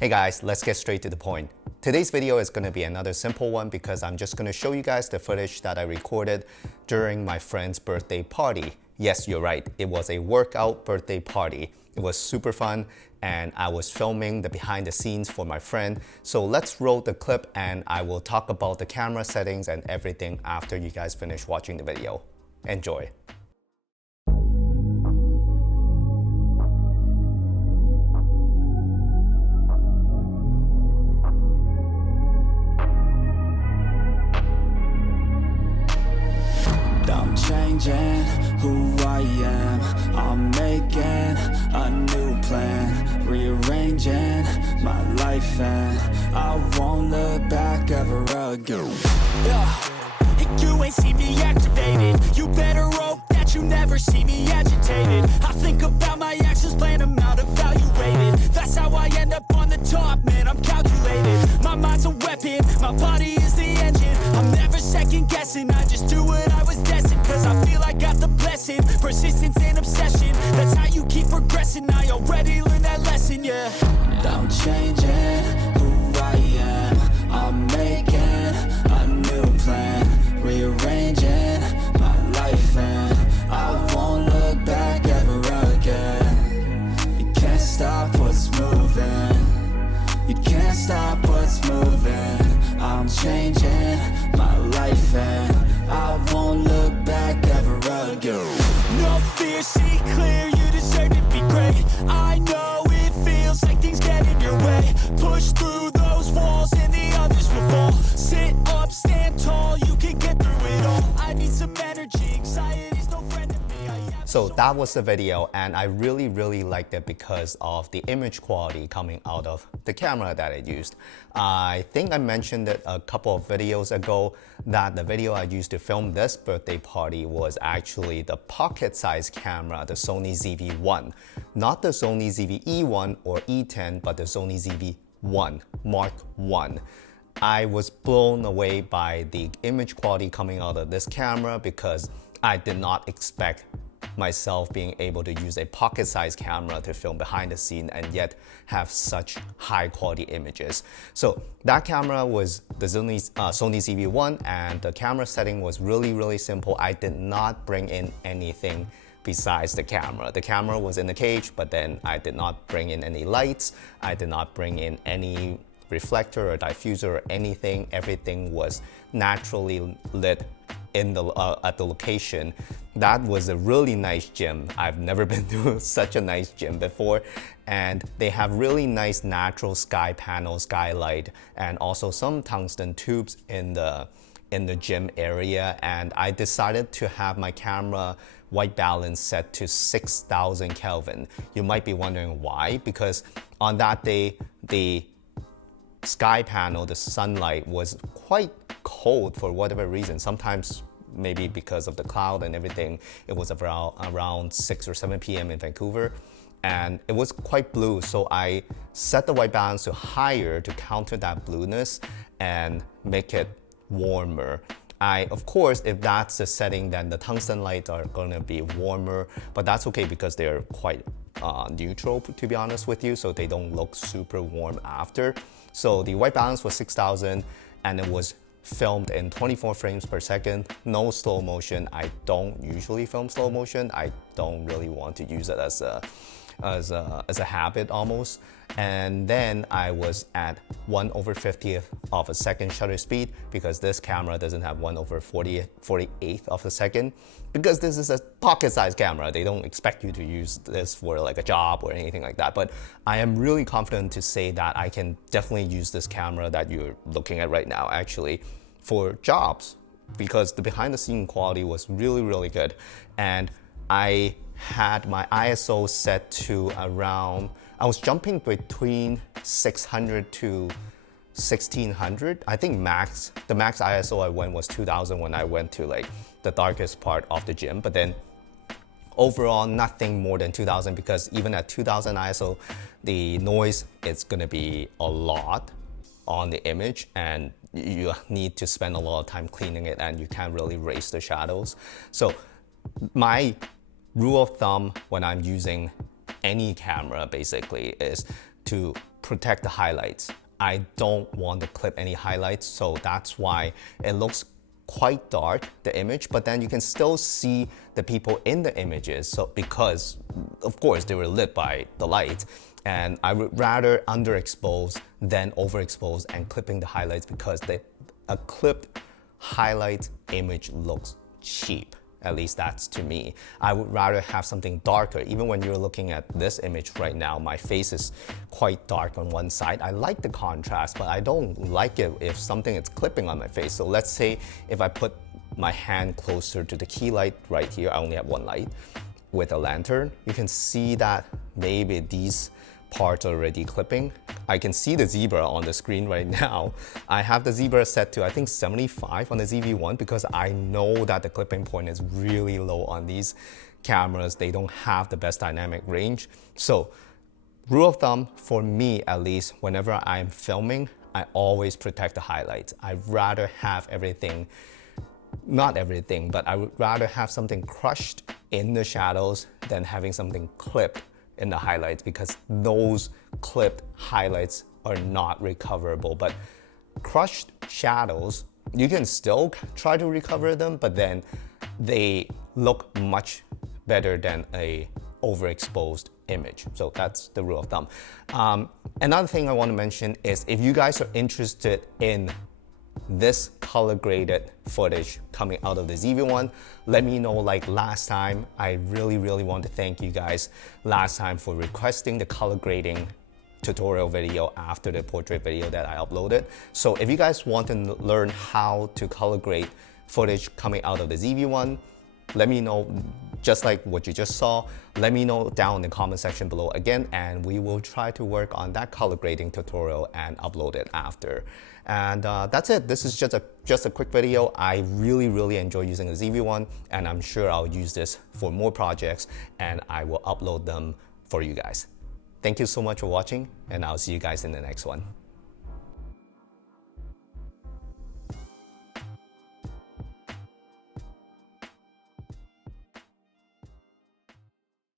Hey guys, let's get straight to the point. Today's video is going to be another simple one because I'm just going to show you guys the footage that I recorded during my friend's birthday party. Yes, you're right, it was a workout birthday party. It was super fun and I was filming the behind the scenes for my friend. So let's roll the clip and I will talk about the camera settings and everything after you guys finish watching the video. Enjoy. I'm changing who I am. I'm making a new plan, rearranging my life, and I won't look back ever again. You ain't see me activated. You better hope that you never see me agitated. I think about my actions, plan them out, evaluated. That's how I end up on the top, man, I'm calculated. My mind's a weapon, my body is the engine. I'm never second guessing, I just do what I was destined. Cause I feel I got the blessing, persistence and obsession. That's how you keep progressing, I already learned that lesson, yeah. I'm changing who I am. I'm making a new plan, rearranging my life, and I won't look back ever again. You can't stop what's moving. You can't stop what's moving. I'm changing my life and I won't look back ever again. No fear, see clear, you deserve to be great. I know it feels like things get in your way. Push through those walls and the others will fall. Sit up, stand tall, you can get through it all. I need some energy, anxiety's no friend to me. So that was the video and I really liked it because of the image quality coming out of the camera that I used. I think I mentioned it a couple of videos ago that the video I used to film this birthday party was actually the pocket-sized camera, the Sony ZV1. Not the Sony ZV-E1 or E10, but the Sony ZV1 Mark 1. I was blown away by the image quality coming out of this camera because I did not expect myself being able to use a pocket-sized camera to film behind the scene and yet have such high quality images. So that camera was the Sony ZV-1 and the camera setting was really simple. I did not bring in anything besides the camera. The camera was in the cage, but then I did not bring in any lights. I did not bring in any reflector or diffuser or anything. Everything was naturally lit in the at the location. That was a really nice gym. I've never been to such a nice gym before, and they have really nice natural sky panel, skylight, and also some tungsten tubes in the gym area. And I decided to have my camera white balance set to 6,000 Kelvin. You might be wondering why, because on that day the sky panel, the sunlight was quite cold for whatever reason. Sometimes maybe because of the cloud and everything, it was around 6 or 7 p.m. in Vancouver and it was quite blue. So I set the white balance to higher to counter that blueness and make it warmer. Of course, if that's the setting, then the tungsten lights are gonna be warmer, but that's okay because they're quite neutral, to be honest with you, so they don't look super warm after. So the white balance was 6,000 and it was filmed in 24 frames per second, no slow motion. I don't usually film slow motion. I don't really want to use it as a habit almost. And then I was at 1/50th of a second shutter speed because this camera doesn't have 1/48th of a second because this is a pocket-sized camera. They don't expect you to use this for like a job or anything like that. But I am really confident to say that I can definitely use this camera that you're looking at right now actually for jobs because the behind-the-scene quality was really good. And I had my ISO set to around, I was jumping between 600 to 1600. I think the max ISO I went was 2000 when I went to like the darkest part of the gym, but then overall nothing more than 2000 because even at 2000 ISO, the noise is gonna be a lot on the image and you need to spend a lot of time cleaning it and you can't really raise the shadows. So my rule of thumb when I'm using any camera basically is to protect the highlights. I don't want to clip any highlights, so that's why it looks quite dark, the image, but then you can still see the people in the images, so because of course they were lit by the light, and I would rather underexpose than overexpose and clipping the highlights, because a clipped highlight image looks cheap. At least that's to me. I would rather have something darker. Even when you're looking at this image right now, my face is quite dark on one side. I like the contrast, but I don't like it if something is clipping on my face. So let's say if I put my hand closer to the key light right here, I only have one light, with a lantern, you can see that maybe these parts are already clipping. I can see the zebra on the screen right now. I have the zebra set to I think 75 on the ZV1 because I know that the clipping point is really low on these cameras. They don't have the best dynamic range. So rule of thumb for me, at least, whenever I'm filming, I always protect the highlights. I'd rather have everything, not everything, but I would rather have something crushed in the shadows than having something clipped in the highlights, because those clipped highlights are not recoverable. But crushed shadows, you can still try to recover them, but then they look much better than a overexposed image. So that's the rule of thumb. Another thing I want to mention is if you guys are interested in this color graded footage coming out of the ZV1, let me know. Like last time, I really want to thank you guys last time for requesting the color grading tutorial video after the portrait video that I uploaded. So if you guys want to learn how to color grade footage coming out of the ZV1, let me know, just like what you just saw. Let me know down in the comment section below again, and we will try to work on that color grading tutorial and upload it after. And that's it. This is just a quick video. I really enjoy using the ZV1, and I'm sure I'll use this for more projects, and I will upload them for you guys. Thank you so much for watching, and I'll see you guys in the next one.